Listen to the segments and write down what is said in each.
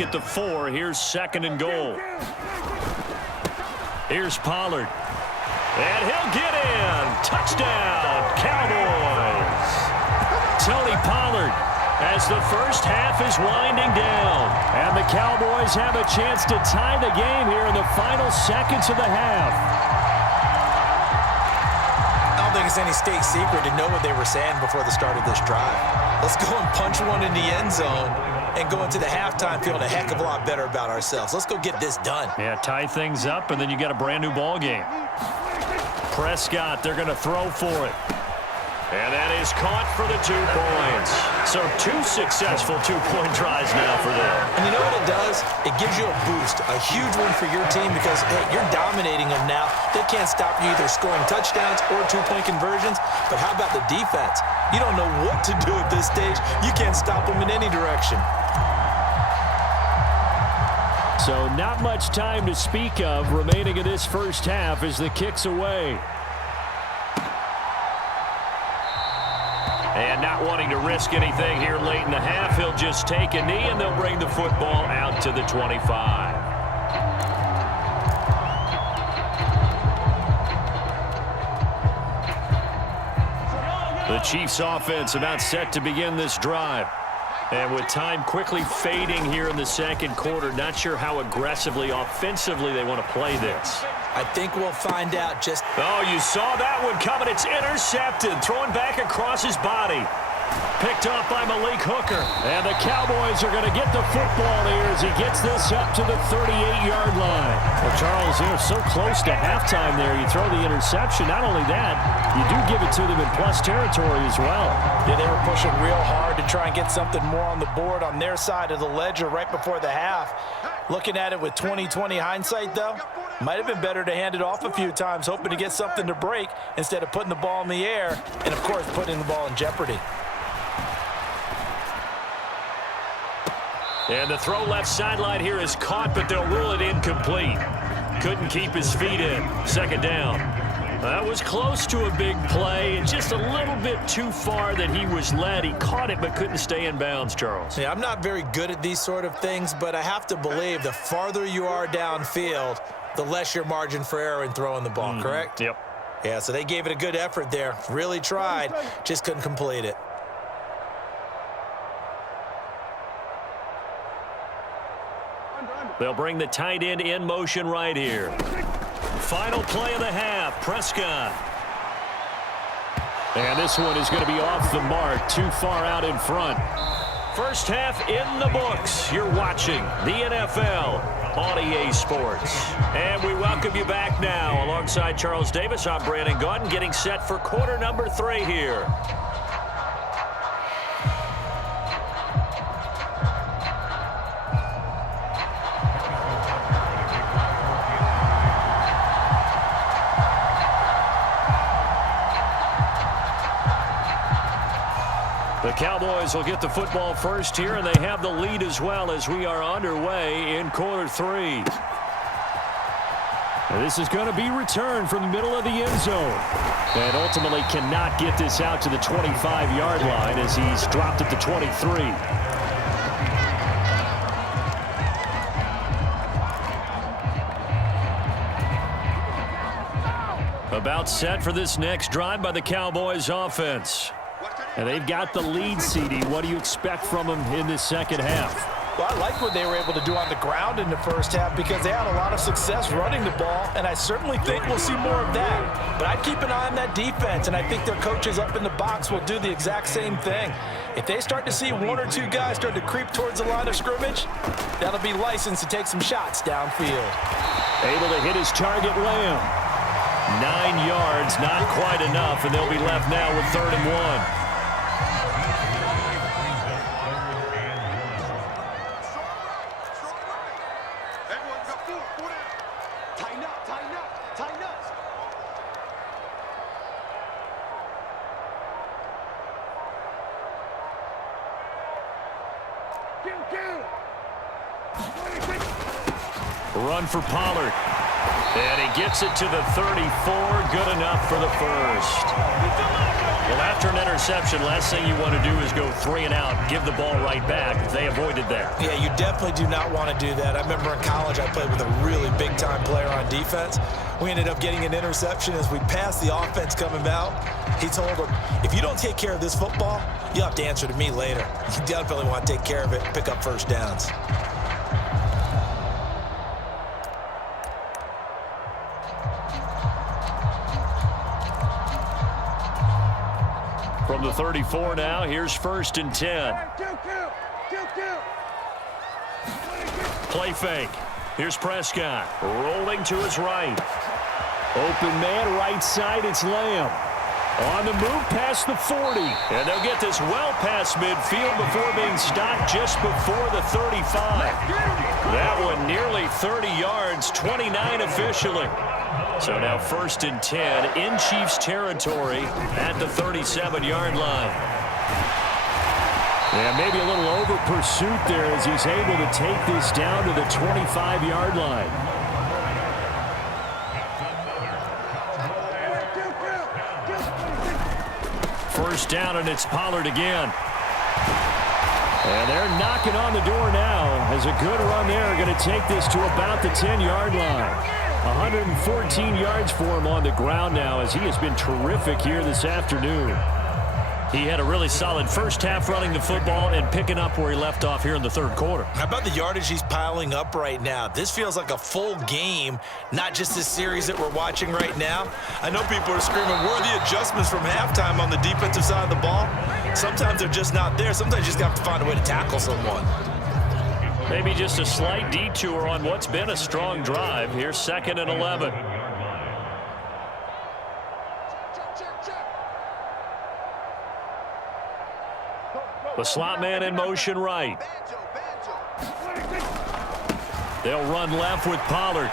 back at the 4. Here's 2nd and goal. Here's Pollard. And he'll get in. Touchdown, Cowboys. Tony Pollard as the first half is winding down. And the Cowboys have a chance to tie the game here in the final seconds of the half. I don't think it's any state secret to know what they were saying before the start of this drive. Let's go and punch one in the end zone and go into the halftime feeling a heck of a lot better about ourselves. Let's go get this done. Yeah, tie things up, and then you got a brand-new ball game. Prescott, they're going to throw for it. And that is caught for the 2 points. So 2 successful 2-point tries now for them. And you know what it does? It gives you a boost, a huge one for your team because, hey, you're dominating them now. They can't stop you either scoring touchdowns or 2-point conversions. But how about the defense? You don't know what to do at this stage. You can't stop them in any direction. So not much time to speak of remaining in this first half as the kick's away. And not wanting to risk anything here late in the half, he'll just take a knee, and they'll bring the football out to the 25. The Chiefs' offense about set to begin this drive. And with time quickly fading here in the second quarter, not sure how aggressively, offensively they want to play this. I think we'll find out just... Oh, you saw that one coming. It's intercepted. Throwing back across his body. Picked off by Malik Hooker. And the Cowboys are going to get the football here as he gets this up to the 38-yard line. Well, Charles, you're so close to halftime there. You throw the interception. Not only that, you do give it to them in plus territory as well. Yeah, they were pushing real hard to try and get something more on the board on their side of the ledger right before the half. Looking at it with 20/20 hindsight, though, might have been better to hand it off a few times, hoping to get something to break instead of putting the ball in the air and, of course, putting the ball in jeopardy. And the throw left sideline here is caught, but they'll rule it incomplete. Couldn't keep his feet in. 2nd down. That was close to a big play, and just a little bit too far that he was led. He caught it but couldn't stay in bounds, Charles. Yeah, I'm not very good at these sort of things, but I have to believe the farther you are downfield, the less your margin for error in throwing the ball, correct? Yep. Yeah, so they gave it a good effort there. Really tried, just couldn't complete it. They'll bring the tight end in motion right here. Final play of the half, Prescott. And this one is going to be off the mark, too far out in front. First half in the books. You're watching the NFL on EA Sports. And we welcome you back now. Alongside Charles Davis, I'm Brandon Gaudin, getting set for quarter number 3 here. The Cowboys will get the football first here, and they have the lead as well as we are underway in quarter 3. And this is going to be returned from the middle of the end zone. And ultimately cannot get this out to the 25-yard line as he's dropped at the 23. About set for this next drive by the Cowboys offense. And they've got the lead, CD. What do you expect from them in this second half? Well, I like what they were able to do on the ground in the first half because they had a lot of success running the ball, and I certainly think we'll see more of that. But I'd keep an eye on that defense, and I think their coaches up in the box will do the exact same thing. If they start to see 1 or 2 guys start to creep towards the line of scrimmage, that'll be licensed to take some shots downfield. Able to hit his target, Lamb. 9 yards, not quite enough, and they'll be left now with 3rd and 1. Run for Pollard. And he gets it to the 34. Good enough for the first. Well, after an interception, last thing you want to do is go 3 and out, give the ball right back. They avoided that. Yeah, you definitely do not want to do that. I remember in college I played with a really big-time player on defense. We ended up getting an interception as we passed the offense coming out. He told him, if you don't take care of this football, you'll have to answer to me later. You definitely want to take care of it, pick up first downs. From the 34 now, here's 1st and 10. Play fake. Here's Prescott. Rolling to his right. Open man, right side, it's Lamb. On the move past the 40. And they'll get this well past midfield before being stopped just before the 35. That one nearly 30 yards, 29 officially. So now 1st and 10 in Chiefs territory at the 37-yard line. Yeah, maybe a little over pursuit there as he's able to take this down to the 25-yard line. First down, and it's Pollard again. And they're knocking on the door now as a good run there. Going to take this to about the 10-yard line. 114 yards for him on the ground now as he has been terrific here this afternoon. He had a really solid first half running the football and picking up where he left off here in the 3rd quarter. How about the yardage he's piling up right now? This feels like a full game, not just this series that we're watching right now. I know people are screaming, where are the adjustments from halftime on the defensive side of the ball? Sometimes they're just not there. Sometimes you just have to find a way to tackle someone. Maybe just a slight detour on what's been a strong drive. Here's 2nd and 11. The slot man in motion right. They'll run left with Pollard.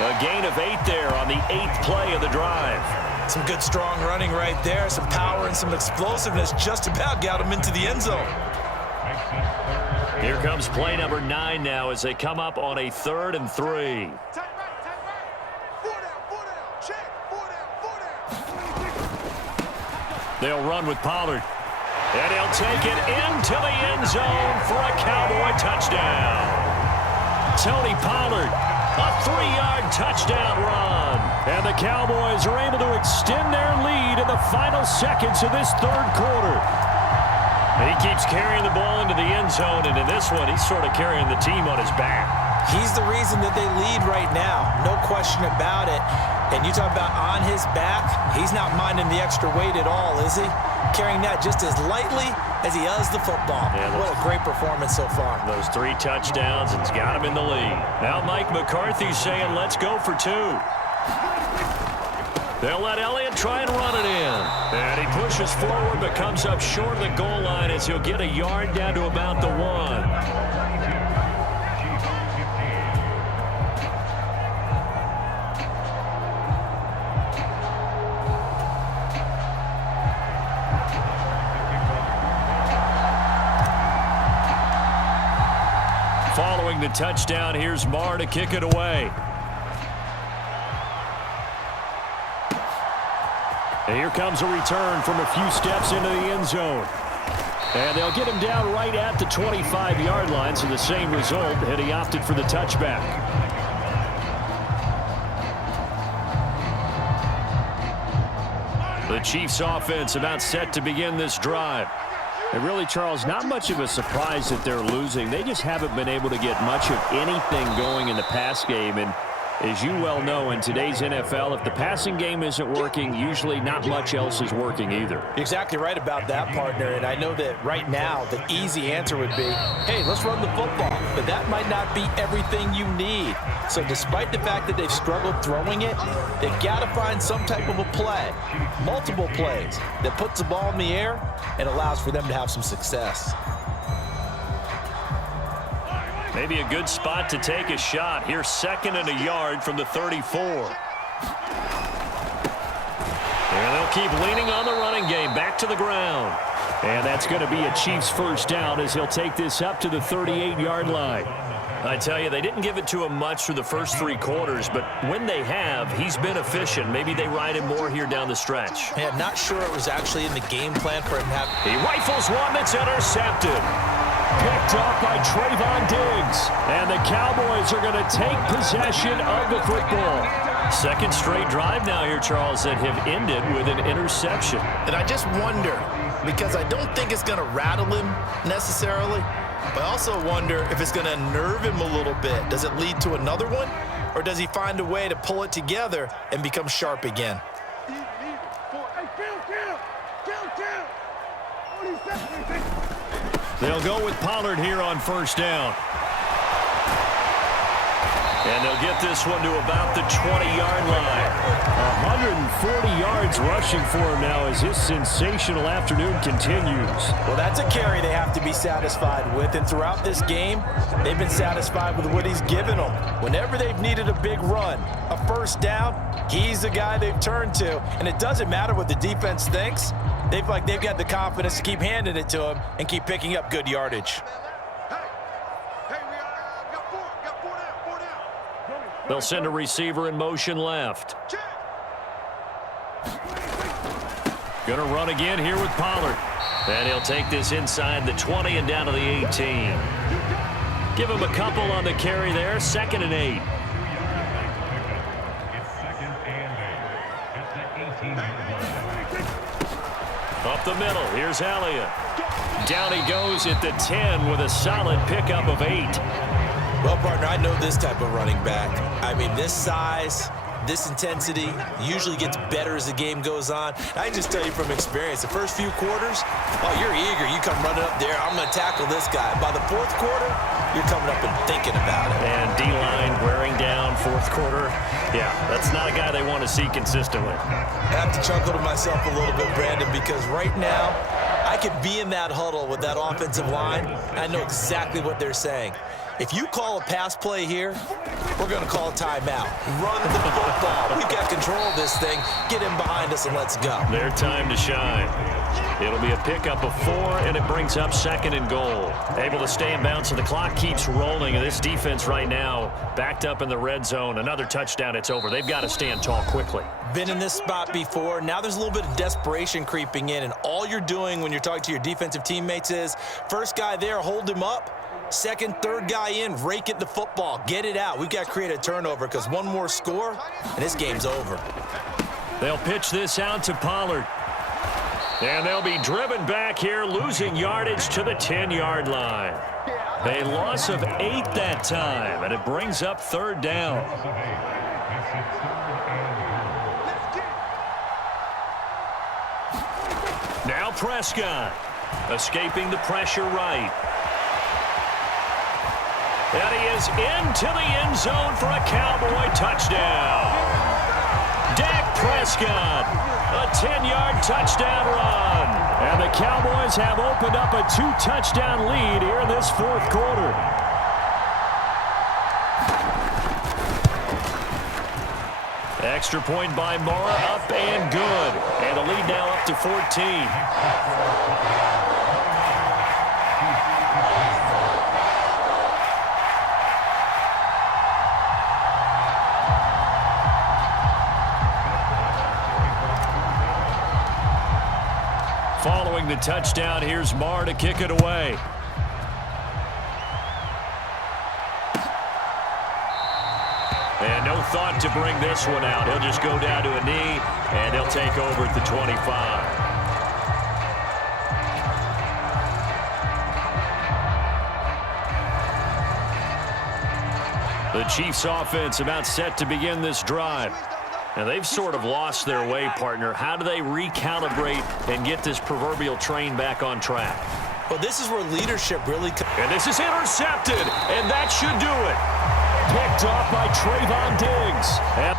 A gain of 8 there on the 8th play of the drive. Some good strong running right there. Some power and some explosiveness just about got him into the end zone. Here comes play number 9 now as they come up on a 3rd and 3. They'll run with Pollard. And he'll take it into the end zone for a Cowboy touchdown. Tony Pollard, a 3-yard touchdown run. And the Cowboys are able to extend their lead in the final seconds of this 3rd quarter. He keeps carrying the ball into the end zone, and in this one, he's sort of carrying the team on his back. He's the reason that they lead right now, no question about it. And you talk about on his back, he's not minding the extra weight at all, is he? Carrying that just as lightly as he does the football. Yeah, what a great performance so far. Those 3 touchdowns, it's got him in the lead. Now Mike McCarthy's saying, let's go for 2. They'll let Elliott try and run it in. And he pushes forward but comes up short of the goal line as he'll get a yard down to about the 1. Following the touchdown, here's Marr to kick it away. And here comes a return from a few steps into the end zone. And they'll get him down right at the 25-yard line, so the same result, and he opted for the touchback. The Chiefs offense about set to begin this drive. And really, Charles, not much of a surprise that they're losing. They just haven't been able to get much of anything going in the pass game. And as you well know, in today's NFL, if the passing game isn't working, usually not much else is working either. You're exactly right about that, partner. And I know that right now the easy answer would be, hey, let's run the football. But that might not be everything you need. So despite the fact that they've struggled throwing it, they've got to find some type of a play, multiple plays, that puts the ball in the air and allows for them to have some success. Maybe a good spot to take a shot. Here's 2nd and a yard from the 34. And they'll keep leaning on the running game. Back to the ground. And that's going to be a Chiefs first down as he'll take this up to the 38-yard line. I tell you, they didn't give it to him much through the first 3 quarters, but when they have, he's been efficient. Maybe they ride him more here down the stretch. Yeah, not sure it was actually in the game plan for him to have. He rifles one that's intercepted. Picked up by Trayvon Diggs. And the Cowboys are going to take possession of the football. Second straight drive now here, Charles, that have ended with an interception. And I just wonder, because I don't think it's going to rattle him necessarily, but I also wonder if it's going to unnerve him a little bit. Does it lead to another one, or does he find a way to pull it together and become sharp again? They'll go with Pollard here on first down. And they'll get this one to about the 20-yard line. 140 yards rushing for him now as his sensational afternoon continues. Well, that's a carry they have to be satisfied with. And throughout this game, they've been satisfied with what he's given them. Whenever they've needed a big run, a first down, he's the guy they've turned to. And it doesn't matter what the defense thinks. They've got the confidence to keep handing it to him and keep picking up good yardage. They'll send a receiver in motion left. Going to run again here with Pollard. And he'll take this inside the 20 and down to the 18. Give him a couple on the carry there. 2nd and 8. Up the middle. Here's Elliott. Down he goes at the 10 with a solid pickup of 8. Well, partner, I know this type of running back. I mean, this size, this intensity usually gets better as the game goes on. I can just tell you from experience, the first few quarters, oh, you're eager. You come running up there, I'm going to tackle this guy. By the 4th quarter, you're coming up and thinking about it. And D-line wearing down 4th quarter. Yeah, that's not a guy they want to see consistently. I have to chuckle to myself a little bit, Brandon, because right now, I could be in that huddle with that offensive line. I know exactly what they're saying. If you call a pass play here, we're going to call a timeout. Run the football. We've got control of this thing. Get him behind us and let's go. Their time to shine. It'll be a pickup of 4, and it brings up 2nd and goal. Able to stay in bounds, so the clock keeps rolling. And this defense right now backed up in the red zone. Another touchdown, it's over. They've got to stand tall quickly. Been in this spot before. Now there's a little bit of desperation creeping in, and all you're doing when you're talking to your defensive teammates is, first guy there, hold him up. 2nd, 3rd guy in, rake at the football. Get it out. We've got to create a turnover because one more score, and this game's over. They'll pitch this out to Pollard. And they'll be driven back here, losing yardage to the 10-yard line. A loss of 8 that time, and it brings up 3rd down. Now Prescott, escaping the pressure right. And he is into the end zone for a Cowboy touchdown. Dak Prescott, a 10-yard touchdown run. And the Cowboys have opened up a 2-touchdown lead here in this 4th quarter. Extra point by Mara, up and good. And the lead now up to 14. Following the touchdown, here's Marr to kick it away. And no thought to bring this one out. He'll just go down to a knee, and he'll take over at the 25. The Chiefs offense about set to begin this drive. Now, they've sort of lost their way, partner. How do they recalibrate and get this proverbial train back on track? Well, this is where leadership really comes. And this is intercepted, and that should do it. Picked off by Trayvon Diggs. And